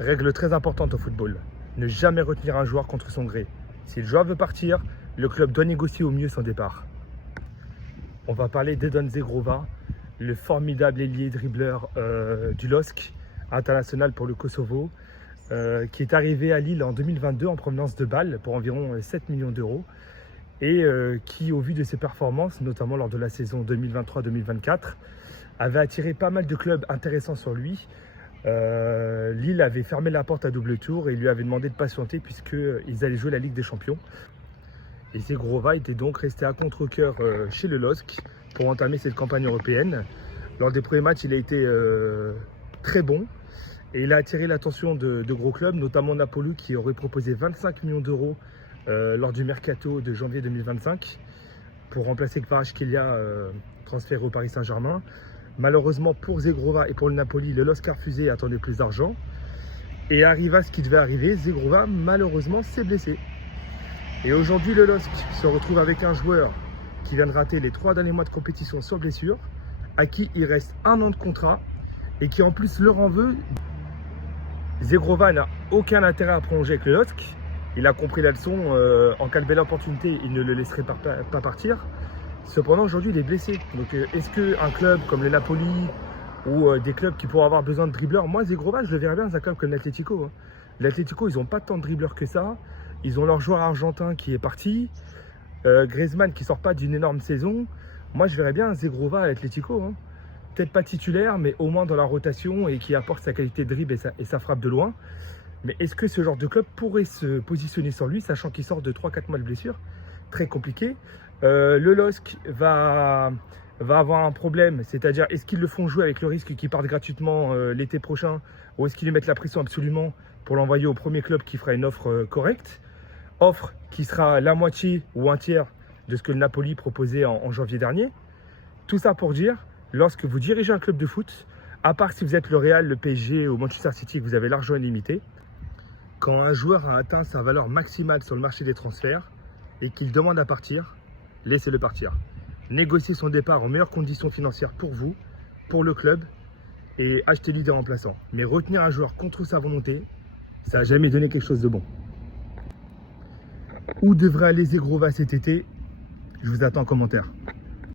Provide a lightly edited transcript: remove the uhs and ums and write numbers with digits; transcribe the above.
Règle très importante au football, ne jamais retenir un joueur contre son gré. Si le joueur veut partir, le club doit négocier au mieux son départ. On va parler d'Edon Zegrova, le formidable ailier dribbleur du LOSC, international pour le Kosovo, qui est arrivé à Lille en 2022 en provenance de Bâle pour environ 7 millions d'euros et qui, au vu de ses performances, notamment lors de la saison 2023-2024, avait attiré pas mal de clubs intéressants sur lui. Lille avait fermé la porte à double tour et lui avait demandé de patienter puisqu'ils allaient jouer la Ligue des Champions. Et Zegrova était donc resté à contre-cœur chez le LOSC pour entamer cette campagne européenne. Lors des premiers matchs, il a été très bon et il a attiré l'attention de gros clubs, notamment Napoli qui aurait proposé 25 millions d'euros lors du mercato de janvier 2025 pour remplacer Kvaratskhelia transféré au Paris Saint-Germain. Malheureusement pour Zegrova et pour le Napoli, le LOSC a refusé et attendait plus d'argent. Et arriva ce qui devait arriver, Zegrova malheureusement s'est blessé. Et aujourd'hui le LOSC se retrouve avec un joueur qui vient de rater les 3 derniers mois de compétition sans blessure, à qui il reste 1 an de contrat et qui en plus leur en veut. Zegrova n'a aucun intérêt à prolonger avec le LOSC. Il a compris la leçon, en cas de belle opportunité, il ne le laisserait pas partir. Cependant, aujourd'hui, il est blessé. Donc, est-ce qu'un club comme le Napoli ou des clubs qui pourraient avoir besoin de dribbleurs, moi, Zegrova, je le verrais bien dans un club comme l'Atlético. L'Atlético, ils n'ont pas tant de dribbleurs que ça. Ils ont leur joueur argentin qui est parti. Griezmann qui ne sort pas d'une énorme saison. Moi, je verrais bien Zegrova à l'Atlético. Peut-être pas titulaire, mais au moins dans la rotation et qui apporte sa qualité de dribble et sa frappe de loin. Mais est-ce que ce genre de club pourrait se positionner sur lui, sachant qu'il sort de 3-4 mois de blessure? Très compliqué. Le LOSC va avoir un problème, c'est-à-dire est-ce qu'ils le font jouer avec le risque qu'il parte gratuitement l'été prochain, ou est-ce qu'ils lui mettent la pression absolument pour l'envoyer au premier club qui fera une offre correcte, offre qui sera la moitié ou un tiers de ce que le Napoli proposait en janvier dernier. Tout ça pour dire, lorsque vous dirigez un club de foot, à part si vous êtes le Real, le PSG ou Manchester City, vous avez l'argent illimité, quand un joueur a atteint sa valeur maximale sur le marché des transferts et qu'il demande à partir, laissez-le partir. Négociez son départ en meilleures conditions financières pour vous, pour le club, et achetez-lui des remplaçants. Mais retenir un joueur contre sa volonté, ça n'a jamais donné quelque chose de bon. Où devrait aller Zegrova cet été? Je vous attends en commentaire.